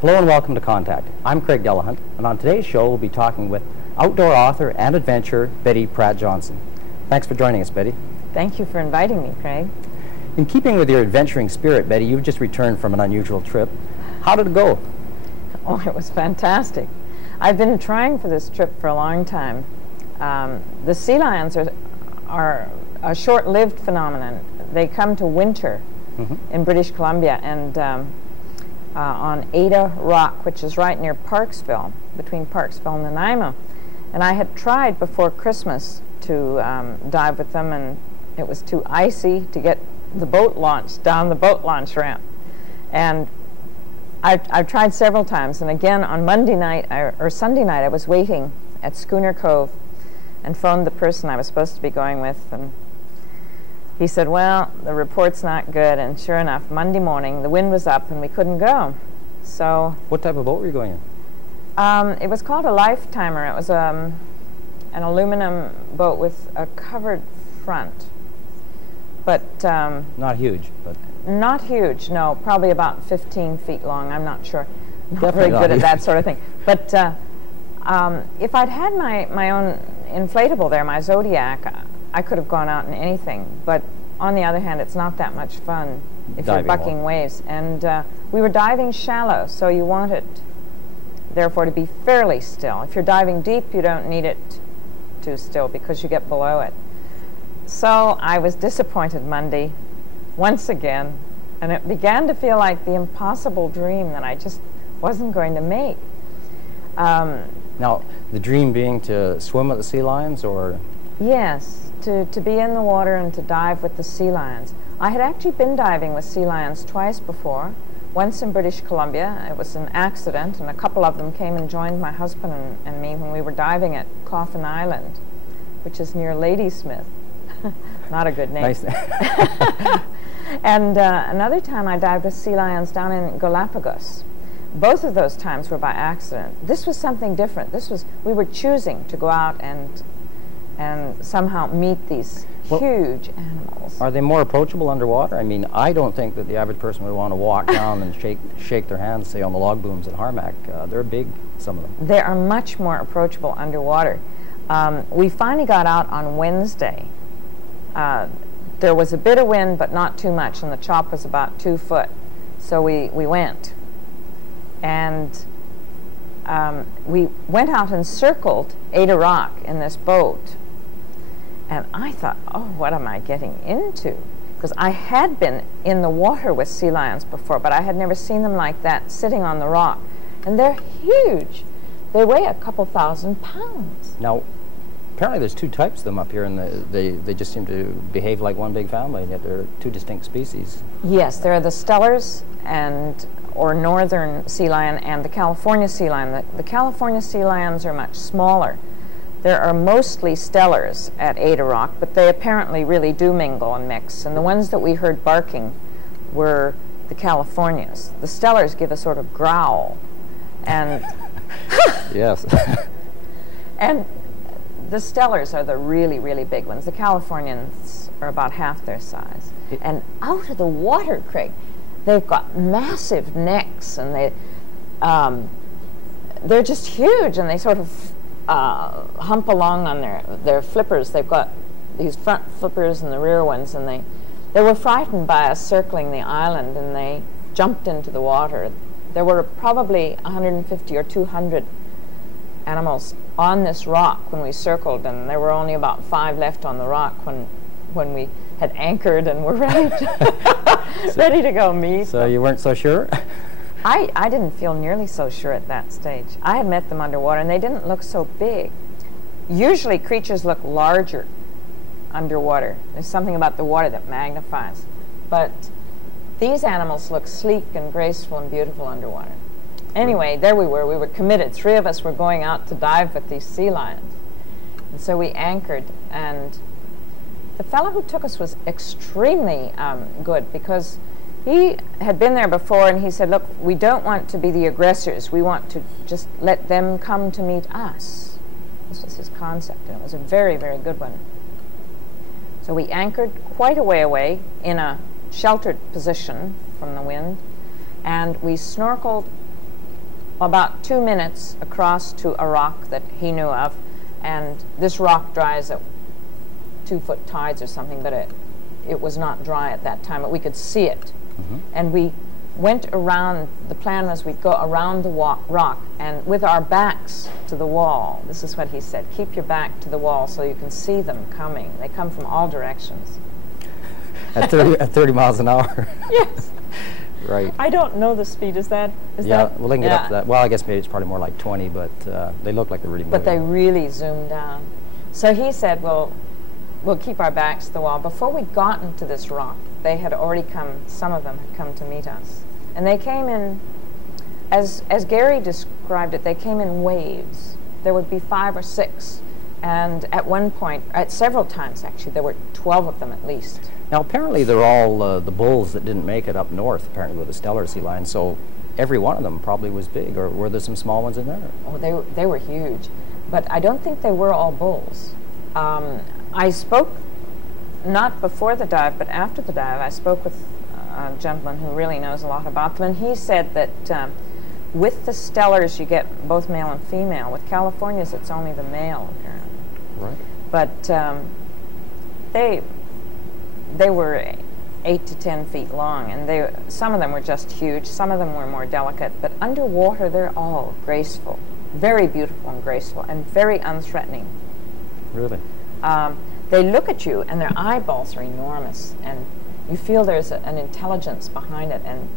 Hello and welcome to Contact. I'm Craig Delahunt, and on today's show we'll be talking with outdoor author and adventurer Betty-Pratt-Johnson. Thanks for joining us, Betty. Thank you for inviting me, Craig. In keeping with your adventuring spirit, Betty, you've just returned from an unusual trip. How did it go? Oh, it was fantastic. I've been trying for this trip for a long time. The sea lions are a short-lived phenomenon. They come to winter in British Columbia and on Ada Rock, which is right near Parksville, between Parksville and Nanaimo. And I had tried before Christmas to dive with them, and it was too icy to get the boat launched down the boat launch ramp. And I've tried several times, and again on Monday night or Sunday night I was waiting at Schooner Cove and phoned the person I was supposed to be going with, and he said, well, the report's not good, and sure enough, Monday morning the wind was up and we couldn't go. So what type of boat were you going in? It was called a Lifetimer. It was an aluminum boat with a covered front, but not huge, but not huge. No, probably about 15 feet long. I'm not sure. Not very good at that sort of thing. But if I'd had my own inflatable there, my Zodiac, I could have gone out in anything. But on the other hand, it's not that much fun if you're bucking waves. And we were diving shallow, so you want it, therefore, to be fairly still. If you're diving deep, you don't need it too still because you get below it. So I was disappointed Monday once again, and it began to feel like the impossible dream that I just wasn't going to make. Now, the dream being to swim with the sea lions, or? Yes, to be in the water and to dive with the sea lions. I had actually been diving with sea lions twice before. Once in British Columbia. It was an accident, and a couple of them came and joined my husband and me when we were diving at Coffin Island, which is near Ladysmith. Not a good name. Nice. And another time I dived with sea lions down in Galapagos. Both of those times were by accident. This was something different. We were choosing to go out and somehow meet these huge animals. Are they more approachable underwater? I mean, I don't think that the average person would want to walk down and shake their hands, say, on the log booms at Harmac. They're big, some of them. They are much more approachable underwater. We finally got out on Wednesday. There was a bit of wind, but not too much, and the chop was about 2 foot. So we went. And we went out and circled Ada Rock in this boat. And I thought, oh, what am I getting into? Because I had been in the water with sea lions before, but I had never seen them like that, sitting on the rock. And they're huge. They weigh a couple thousand pounds. Now, apparently there's two types of them up here, and they just seem to behave like one big family, and yet they're two distinct species. Yes, there are the Stellars, or northern sea lion, and the California sea lion. The California sea lions are much smaller. There are mostly Stellars at Ada Rock, but they apparently really do mingle and mix. And the ones that we heard barking were the Californias. The Stellars give a sort of growl. And yes. And the Stellars are the really, really big ones. The Californians are about half their size. And out of the water, Craig, they've got massive necks, and they're just huge, and they sort of hump along on their flippers. They've got these front flippers and the rear ones, and they were frightened by us circling the island, and they jumped into the water. There were probably 150 or 200 animals on this rock when we circled, and there were only about 5 left on the rock when we had anchored and were ready to go meet. So you weren't so sure? I didn't feel nearly so sure at that stage. I had met them underwater, and they didn't look so big. Usually creatures look larger underwater. There's something about the water that magnifies. But these animals look sleek and graceful and beautiful underwater. Anyway, there we were committed. 3 of us were going out to dive with these sea lions. And so we anchored, and the fellow who took us was extremely good, because he had been there before, and he said, look, we don't want to be the aggressors. We want to just let them come to meet us. This was his concept, and it was a very, very good one. So we anchored quite a way away in a sheltered position from the wind, and we snorkeled about 2 minutes across to a rock that he knew of, and this rock dries at 2-foot tides or something, but it was not dry at that time, but we could see it. And we went around. The plan was we'd go around the rock and with our backs to the wall. This is what he said: keep your back to the wall so you can see them coming. They come from all directions. At 30 miles an hour. Yes. Right. I don't know the speed. Is that? Well, they can get up to that. Well, I guess maybe it's probably more like 20, but they look like they're really moving. But they really zoomed down. So he said, well, we'll keep our backs to the wall. Before we got into this rock, they had already come, some of them had come to meet us. And they came in, as Gary described it, they came in waves. There would be 5 or 6. And at one point, at several times actually, there were 12 of them at least. Now, apparently they're all the bulls that didn't make it up north, apparently, with the Steller sea lion, so every one of them probably was big, or were there some small ones in there? Oh, they were huge, but I don't think they were all bulls. I spoke, not before the dive, but after the dive, I spoke with a gentleman who really knows a lot about them, and he said that with the Stellers you get both male and female. With Californias, it's only the male, apparently. Right. But they were 8 to 10 feet long, and some of them were just huge, some of them were more delicate, but underwater they're all graceful, very beautiful and graceful, and very unthreatening. Really? They look at you, and their eyeballs are enormous, and you feel there's an intelligence behind it. And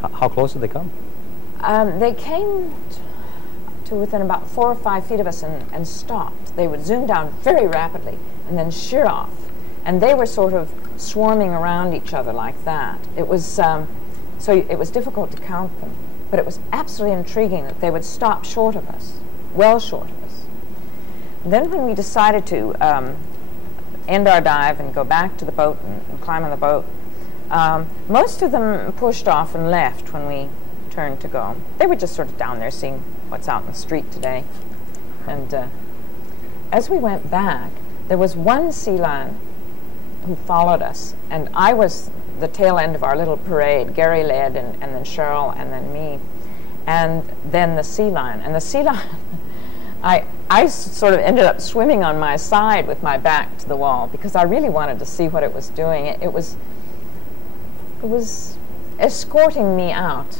how close did they come? They came to within about 4 or 5 feet of us and stopped. They would zoom down very rapidly and then sheer off. And they were sort of swarming around each other like that. It was, so it was difficult to count them. But it was absolutely intriguing that they would stop short of us, well short of us. Then when we decided to end our dive and go back to the boat and climb on the boat, most of them pushed off and left when we turned to go. They were just sort of down there seeing what's out in the street today. And as we went back, there was one sea lion who followed us, and I was the tail end of our little parade. Gary led, and then Cheryl, and then me, and then the sea lion. And the sea lion, I sort of ended up swimming on my side with my back to the wall because I really wanted to see what it was doing. It was escorting me out,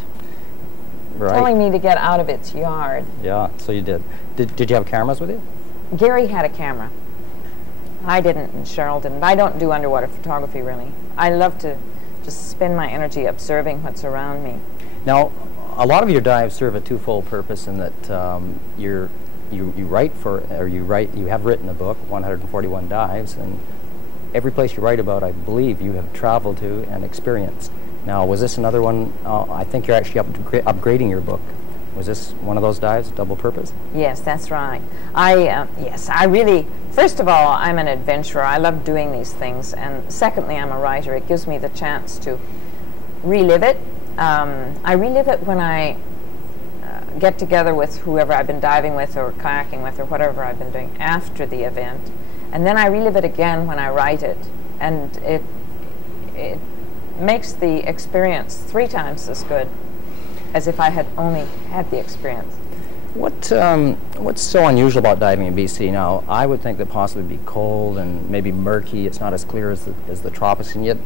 right, telling me to get out of its yard. Yeah, so you did. Did you have cameras with you? Gary had a camera. I didn't, and Cheryl didn't. I don't do underwater photography, really. I love to just spend my energy observing what's around me. Now, a lot of your dives serve a twofold purpose in that you have written a book, 141 Dives, and every place you write about, I believe, you have traveled to and experienced. Now, was this another one? I think you're actually upgrading your book. Was this one of those dives, double purpose? Yes, that's right. Yes, I really, first of all, I'm an adventurer. I love doing these things. And secondly, I'm a writer. It gives me the chance to relive it. I relive it when I get together with whoever I've been diving with or kayaking with or whatever I've been doing after the event. And then I relive it again when I write it. And it makes the experience 3 times as good as if I had only had the experience. What's so unusual about diving in BC now? I would think that possibly it'd be cold and maybe murky. It's not as clear as the tropics, and yet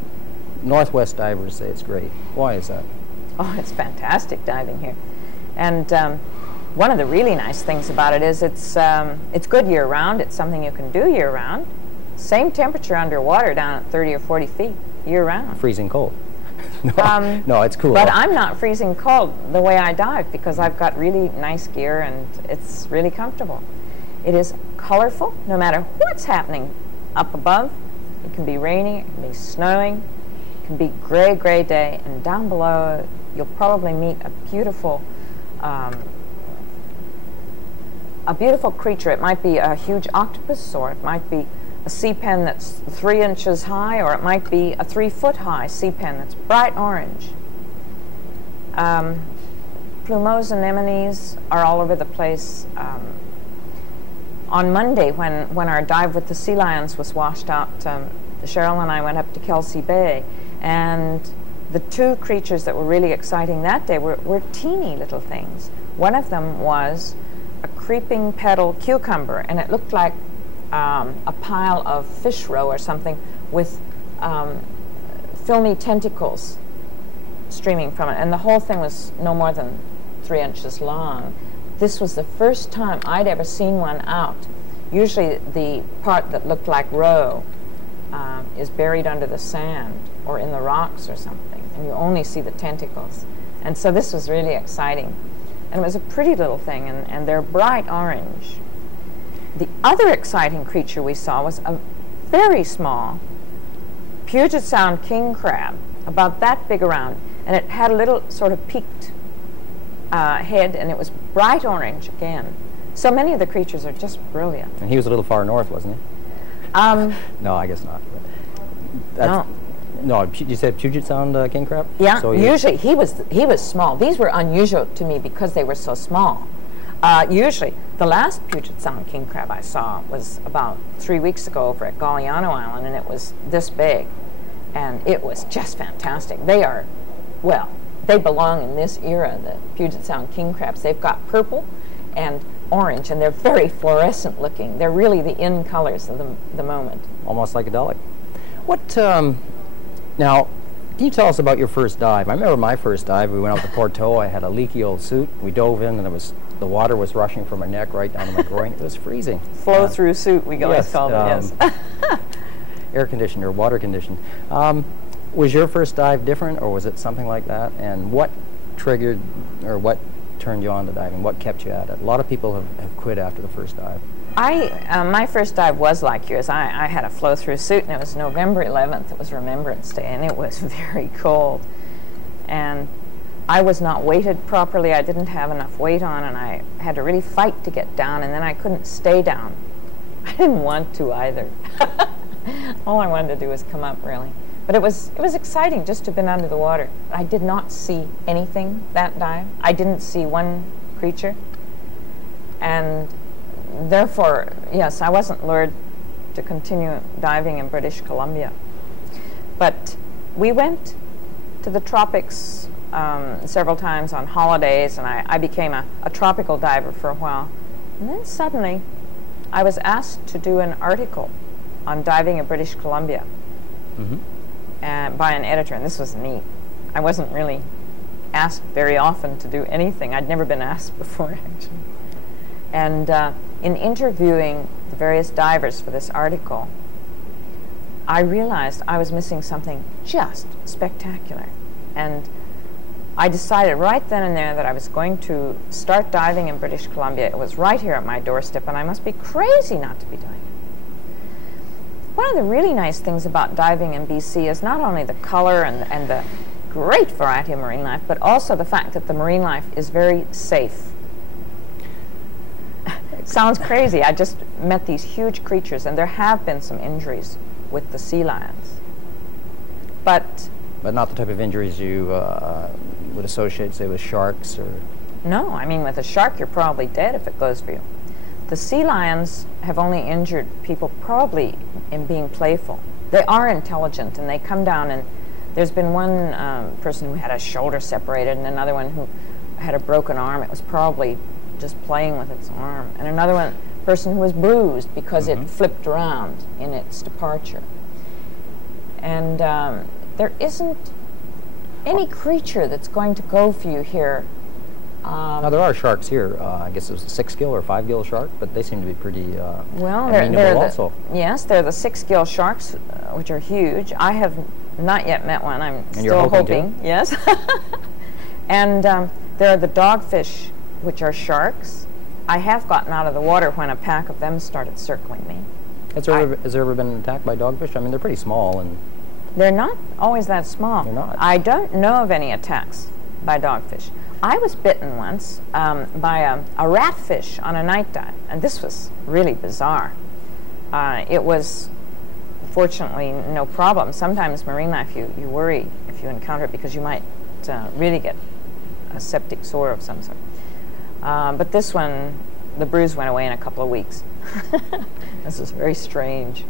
Northwest divers say it's great. Why is that? Oh, it's fantastic diving here. And one of the really nice things about it is it's good year-round. It's something you can do year-round. Same temperature underwater down at 30 or 40 feet year-round. Freezing cold. No, no, it's cool. But I'm not freezing cold the way I dive because I've got really nice gear and it's really comfortable. It is colorful no matter what's happening up above. It can be raining, it can be snowing, it can be gray day, and down below you'll probably meet a beautiful creature. It might be a huge octopus, or it might be a sea pen that's 3 inches high, or it might be a 3-foot high sea pen that's bright orange. Plumose anemones are all over the place. On Monday, when our dive with the sea lions was washed out, Cheryl and I went up to Kelsey Bay, and the two creatures that were really exciting that day were teeny little things. One of them was a creeping petal cucumber, and it looked like a pile of fish roe or something with filmy tentacles streaming from it, and the whole thing was no more than 3 inches long. This was the first time I'd ever seen one out. Usually the part that looked like roe is buried under the sand or in the rocks or something, and you only see the tentacles. And so this was really exciting. And it was a pretty little thing, and they're bright orange. The other exciting creature we saw was a very small Puget Sound king crab, about that big around, and it had a little sort of peaked head, and it was bright orange again. So many of the creatures are just brilliant. And he was a little far north, wasn't he? No, I guess not. No. No, you said Puget Sound king crab? Yeah, so usually he was small. These were unusual to me because they were so small. Usually, the last Puget Sound king crab I saw was about 3 weeks ago over at Galliano Island, and it was this big. And it was just fantastic. They are, well, they belong in this era, the Puget Sound king crabs. They've got purple and orange, and they're very fluorescent looking. They're really the in colors of the moment. Almost psychedelic. What, now, can you tell us about your first dive? I remember my first dive. We went out to Porto. I had a leaky old suit. We dove in, and the water was rushing from my neck right down to my groin. It was freezing. Flow-through suit, we always called it, yes. Air conditioned or water conditioned. Was your first dive different, or was it something like that? And what triggered, or what turned you on to diving? What kept you at it? A lot of people have quit after the first dive. My first dive was like yours. I had a flow-through suit, and it was November 11th. It was Remembrance Day, and it was very cold. And I was not weighted properly. I didn't have enough weight on, and I had to really fight to get down, and then I couldn't stay down. I didn't want to either. All I wanted to do was come up, really. But it was exciting just to have been under the water. I did not see anything that dive. I didn't see one creature. And therefore, yes, I wasn't lured to continue diving in British Columbia. But we went to the tropics several times on holidays, and I became a tropical diver for a while. And then suddenly, I was asked to do an article on diving in British Columbia by an editor, and this was neat. I wasn't really asked very often to do anything. I'd never been asked before, actually. And in interviewing the various divers for this article, I realized I was missing something just spectacular. And I decided right then and there that I was going to start diving in British Columbia. It was right here at my doorstep, and I must be crazy not to be doing it. One of the really nice things about diving in BC is not only the color and the great variety of marine life, but also the fact that the marine life is very safe. Sounds crazy. I just met these huge creatures, and there have been some injuries with the sea lions. But not the type of injuries you would associate, say, with sharks or... No, I mean, with a shark, you're probably dead if it goes for you. The sea lions have only injured people probably in being playful. They are intelligent, and they come down, and there's been one person who had a shoulder separated, and another one who had a broken arm. It was probably just playing with its arm. And another person who was bruised because it flipped around in its departure. And there isn't any creature that's going to go for you here. Now, there are sharks here. I guess it was a 6-gill or 5-gill shark, but they seem to be pretty well, amenable also. Yes, they're the 6-gill sharks, which are huge. I have not yet met one. I'm still hoping. Yes. And there are the dogfish, which are sharks. I have gotten out of the water when a pack of them started circling me. Has there ever been an attack by dogfish? I mean, they're pretty small, and they're not always that small. They're not. I don't know of any attacks by dogfish. I was bitten once by a ratfish on a night dive, and this was really bizarre. It was fortunately no problem. Sometimes marine life, you worry if you encounter it because you might really get a septic sore of some sort. But this one, the bruise went away in a couple of weeks. This was very strange.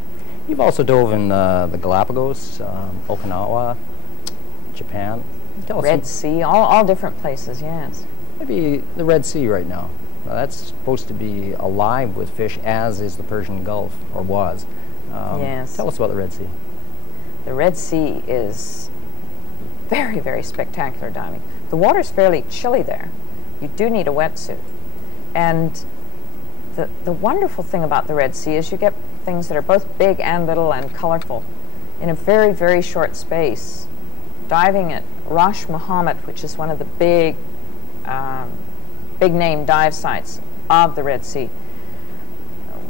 You've also dove in the Galapagos, Okinawa, Japan. Tell us Red Sea, all different places, yes. maybe the Red Sea right now. Now, that's supposed to be alive with fish, as is the Persian Gulf, or was. Yes. Tell us about the Red Sea. The Red Sea is very, very spectacular diving. The water's fairly chilly there. You do need a wetsuit. And the wonderful thing about the Red Sea is you get things that are both big and little and colorful in a very, very short space. Diving at Ras Mohammed, which is one of the big name dive sites of the Red Sea,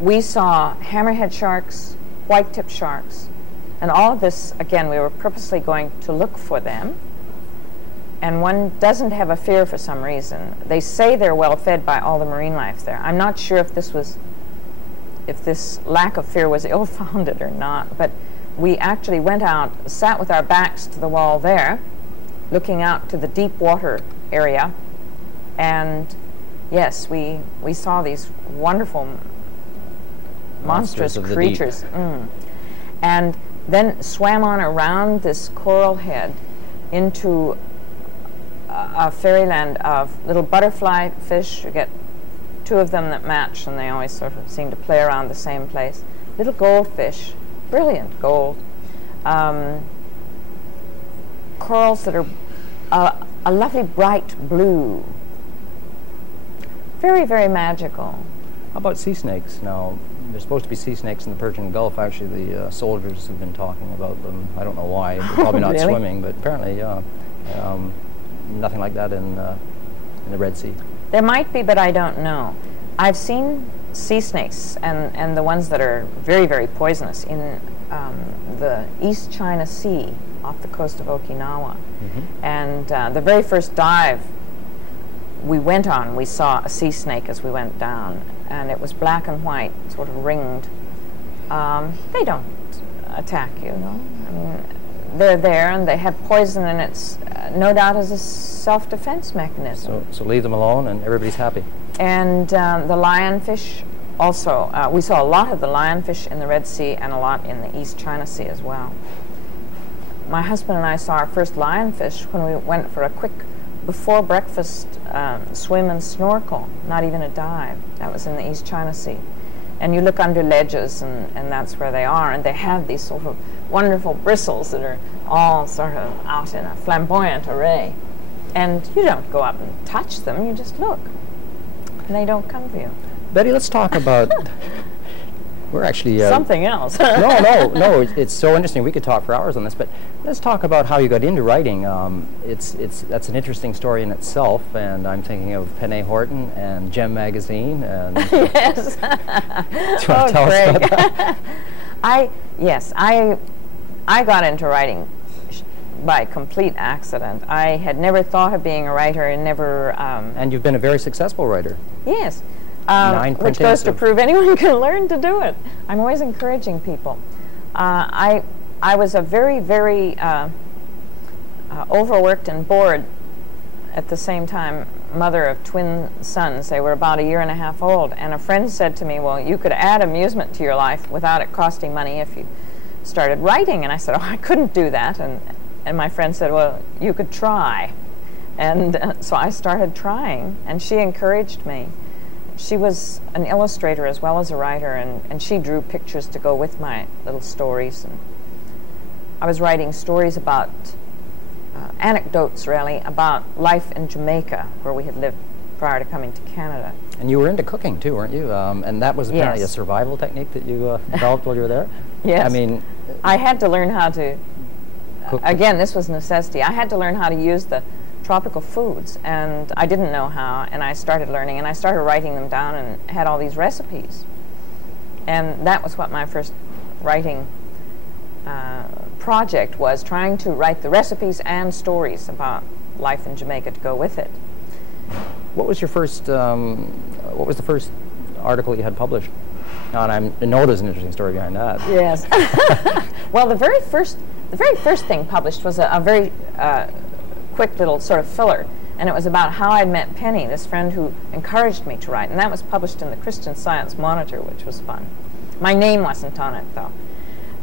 we saw hammerhead sharks, white-tip sharks, and all of this, again, we were purposely going to look for them, and one doesn't have a fear for some reason. They say they're well fed by all the marine life there. I'm not sure if this lack of fear was ill-founded or not, but we actually went out, sat with our backs to the wall there, looking out to the deep water area, and yes, we saw these wonderful monstrous creatures. And then swam on around this coral head into a fairyland of little butterfly fish. You get two of them that match, and they always sort of seem to play around the same place. Little goldfish, brilliant gold. Corals that are a lovely bright blue. Very, very magical. How about sea snakes? Now, there's supposed to be sea snakes in the Persian Gulf. Actually, the soldiers have been talking about them. I don't know why. They're probably not Really? swimming, but apparently, nothing like that in the Red Sea. There might be, but I don't know. I've seen sea snakes, and the ones that are very, very poisonous in the East China Sea off the coast of Okinawa. And the very first dive we went on, we saw a sea snake as we went down, and it was black and white, sort of ringed. They don't attack you, no? I mean, they're there, and they have poison, and it's no doubt as a self-defense mechanism. So leave them alone, and everybody's happy. And the lionfish also. We saw a lot of the lionfish in the Red Sea and a lot in the East China Sea as well. My husband and I saw our first lionfish when we went for a quick before breakfast swim and snorkel, not even a dive. That was in the East China Sea. And you look under ledges, and that's where they are, and they have these sort of wonderful bristles that are all sort of out in a flamboyant array. And you don't go up and touch them, you just look. And they don't come for you. Betty, let's talk about... We're actually... something else. No, it's so interesting. We could talk for hours on this, but let's talk about how you got into writing. That's an interesting story in itself, and I'm thinking of Penny Horton and Gem Magazine. And Yes. Do you want to tell us about that? I got into writing by complete accident. I had never thought of being a writer and never... And you've been a very successful writer. Yes. 9 which printings goes to of- prove anyone can learn to do it. I'm always encouraging people. I was a very, very overworked and bored at the same time mother of twin sons. They were about 1.5 years old, and a friend said to me, well, you could add amusement to your life without it costing money if you started writing. And I said, oh, I couldn't do that. And my friend said, well, you could try. And so I started trying, and she encouraged me. She was an illustrator as well as a writer, and she drew pictures to go with my little stories. And I was writing stories about, anecdotes really, about life in Jamaica, where we had lived prior to coming to Canada. And you were into cooking too, weren't you? And that was apparently Yes. a survival technique that you developed while you were there? Yes. I mean... I had to learn how to, cook again, this was necessity. I had to learn how to use the tropical foods, and I didn't know how, and I started learning, and I started writing them down and had all these recipes. And that was what my first writing project was, trying to write the recipes and stories about life in Jamaica to go with it. What was your first, what was the first article you had published? Now, and I know there's an interesting story behind that. Yes. Well, the very first thing published was a very quick little sort of filler, and it was about how I'd met Penny, this friend who encouraged me to write, and that was published in the Christian Science Monitor, which was fun. My name wasn't on it, though.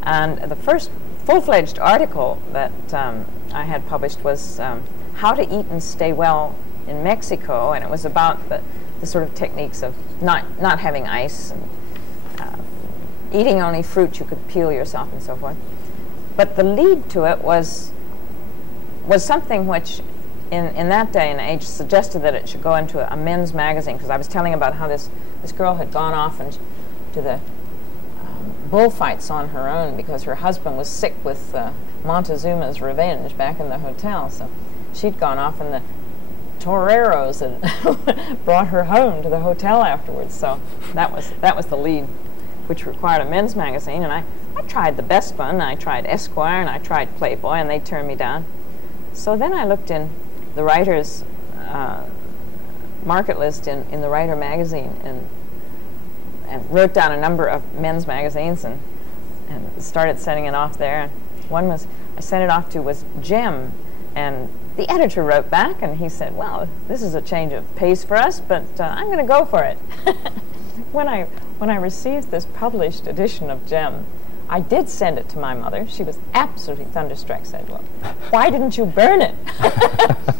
And the first full-fledged article that I had published was How to Eat and Stay Well in Mexico, and it was about the sort of techniques of not having ice and eating only fruit you could peel yourself and so forth. But the lead to it was something which in that day and age suggested that it should go into a men's magazine, because I was telling about how this girl had gone off and to the bullfights on her own because her husband was sick with Montezuma's revenge back in the hotel. So she'd gone off, and the toreros had brought her home to the hotel afterwards. So that was the lead, which required a men's magazine. And I tried the best one. I tried Esquire and I tried Playboy, and they turned me down. So then I looked in the writer's market list in the Writer magazine and wrote down a number of men's magazines and started sending it off there. One I sent it off to was Gem, and the editor wrote back and he said, well, this is a change of pace for us, but I'm going to go for it. When I received this published edition of Gem, I did send it to my mother. She was absolutely thunderstruck, said, well, why didn't you burn it?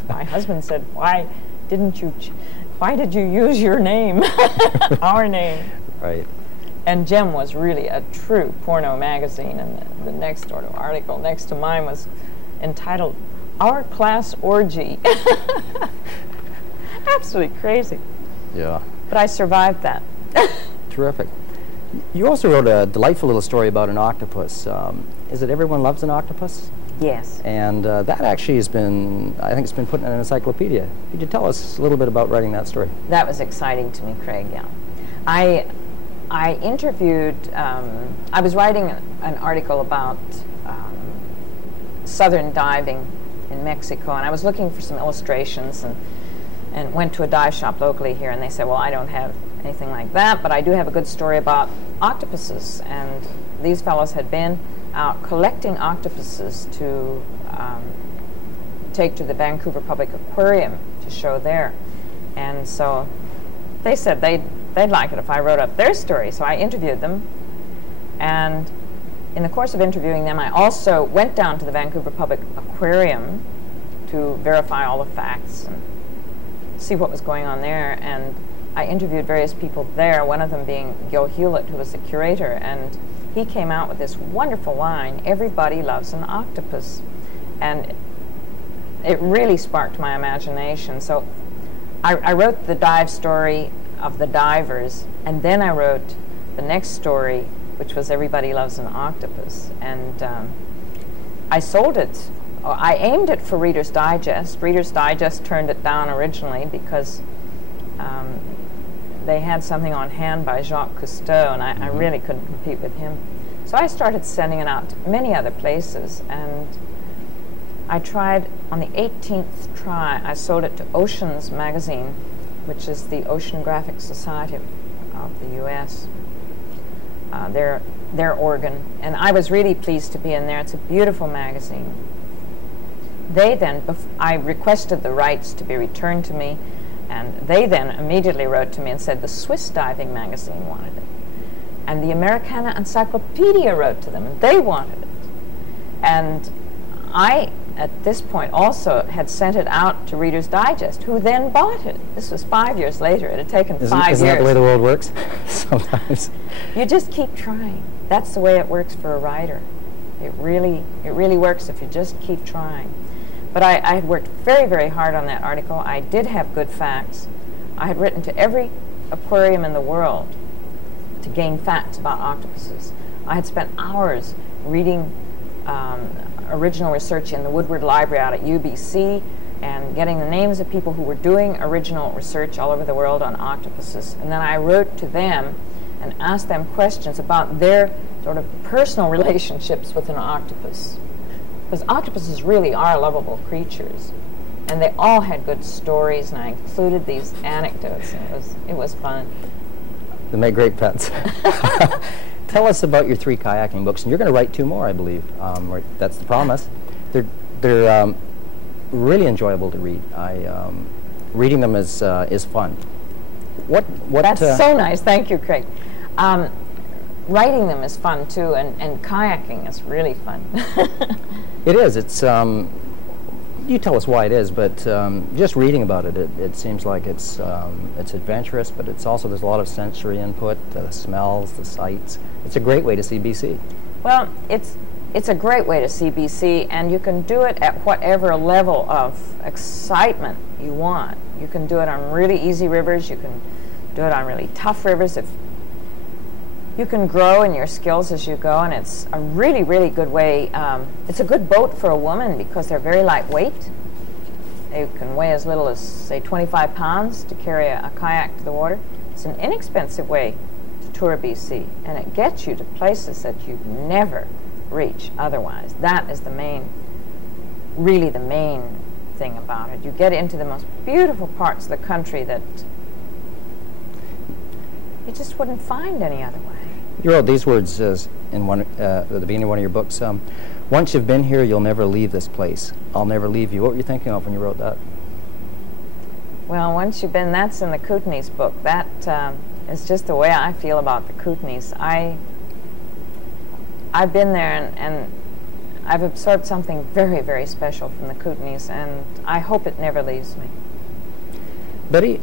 My husband said, why did you use your name, our name? Right. And Gem was really a true porno magazine, and the next sort of article next to mine was entitled, Our Class Orgy. Absolutely crazy. Yeah. But I survived that. Terrific. You also wrote a delightful little story about an octopus. Is it Everyone Loves an Octopus? Yes. And that actually has been, I think it's been put in an encyclopedia. Could you tell us a little bit about writing that story? That was exciting to me, Craig, yeah. I interviewed, I was writing an article about southern diving in Mexico, and I was looking for some illustrations and went to a dive shop locally here, and they said, well, I don't have anything like that, but I do have a good story about octopuses. And these fellows had been out collecting octopuses to take to the Vancouver Public Aquarium to show there. And so they said they'd like it if I wrote up their story. So I interviewed them, and in the course of interviewing them, I also went down to the Vancouver Public Aquarium to verify all the facts and see what was going on there. And I interviewed various people there, one of them being Gil Hewlett, who was the curator, and he came out with this wonderful line, everybody loves an octopus. And it really sparked my imagination. So I wrote the dive story of the divers, and then I wrote the next story, which was Everybody Loves an Octopus. And I sold it. I aimed it for Reader's Digest. Reader's Digest turned it down originally because they had something on hand by Jacques Cousteau, and I really couldn't compete with him. So I started sending it out to many other places, and I tried, on the 18th try, I sold it to Oceans magazine, which is the Oceanographic Society of the U.S., their organ, and I was really pleased to be in there. It's a beautiful magazine. They then, I requested the rights to be returned to me, and they then immediately wrote to me and said the Swiss Diving magazine wanted it. And the Americana Encyclopedia wrote to them, and they wanted it. And I, at this point, also had sent it out to Reader's Digest, who then bought it. This was 5 years later. It had taken 5 years. Isn't that the way the world works? Sometimes. You just keep trying. That's the way it works for a writer. It really works if you just keep trying. But I had worked very, very hard on that article. I did have good facts. I had written to every aquarium in the world to gain facts about octopuses. I had spent hours reading original research in the Woodward Library out at UBC and getting the names of people who were doing original research all over the world on octopuses. And then I wrote to them and asked them questions about their sort of personal relationships with an octopus. Because octopuses really are lovable creatures. And they all had good stories, and I included these anecdotes, and it was fun. They make great pets. Tell us about your 3 kayaking books, and you're going to write 2 more, I believe. That's the promise. They're really enjoyable to read. Reading them is fun. That's so nice. Thank you, Craig. Writing them is fun too, and kayaking is really fun. It is. It's you tell us why it is, but just reading about it, it seems like it's adventurous, but it's also, there's a lot of sensory input, the smells, the sights. It's a great way to see BC. Well, it's a great way to see BC, and you can do it at whatever level of excitement you want. You can do it on really easy rivers, you can do it on really tough rivers. If you can grow in your skills as you go, and it's a really, really good way. It's a good boat for a woman because they're very lightweight. They can weigh as little as, say, 25 pounds to carry a kayak to the water. It's an inexpensive way to tour BC, and it gets you to places that you'd never reach otherwise. That is the main, really the main thing about it. You get into the most beautiful parts of the country that you just wouldn't find any other way. You wrote these words in one, at the beginning of one of your books. Once you've been here, you'll never leave this place. I'll never leave you. What were you thinking of when you wrote that? Well, once you've been, that's in the Kootenays book. That is just the way I feel about the Kootenays. I've been there, and I've absorbed something very, very special from the Kootenays, and I hope it never leaves me. Betty,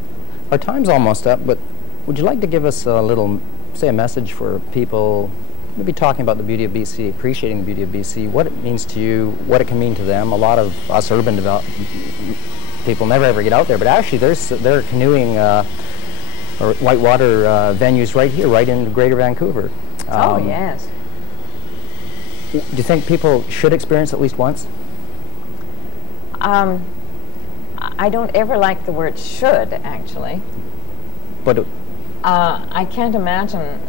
our time's almost up, but would you like to give us a little, say, a message for people, maybe talking about the beauty of BC, appreciating the beauty of BC, what it means to you, what it can mean to them? A lot of us urban people never ever get out there, but actually there are canoeing or whitewater venues right here, right in Greater Vancouver. Oh, yes. Do you think people should experience at least once? I don't ever like the word should, actually. But I can't imagine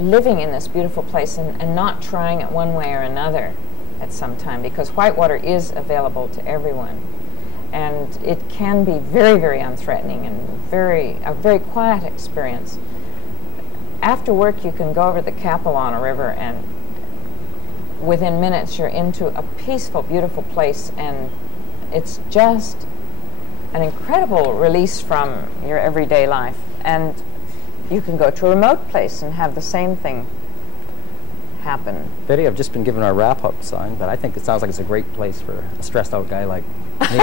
living in this beautiful place and not trying it one way or another at some time, because whitewater is available to everyone, and it can be very, very unthreatening and a very quiet experience. After work, you can go over the Capilano River, and within minutes you're into a peaceful, beautiful place, and it's just an incredible release from your everyday life. And you can go to a remote place and have the same thing happen. Betty, I've just been given our wrap-up sign, but I think it sounds like it's a great place for a stressed-out guy like me.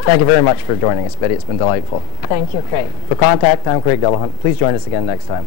Thank you very much for joining us, Betty. It's been delightful. Thank you, Craig. For Contact, I'm Craig Delahunt. Please join us again next time.